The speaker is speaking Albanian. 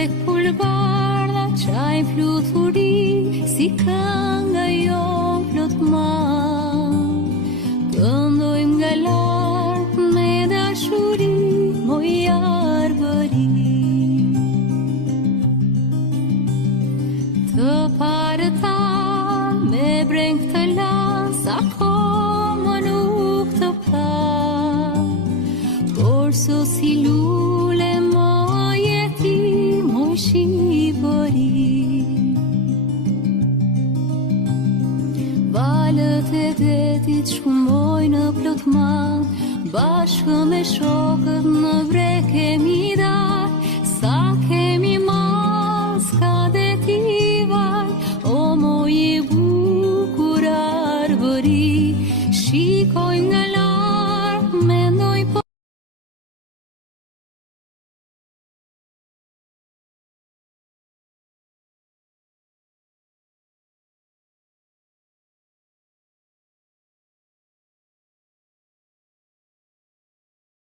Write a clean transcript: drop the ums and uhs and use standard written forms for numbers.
tek pulbardha qajnë fluturi, si kënga jo plot ma. Këndojmë nga lartë me dashuri, moj arbëri. Të parëta me breng të las, akoma nuk të pa, por so si lule ma jeti, moj Shqipëri. Valët e detit shkumoj në plot ma, bashkë me shokët në vreke mi.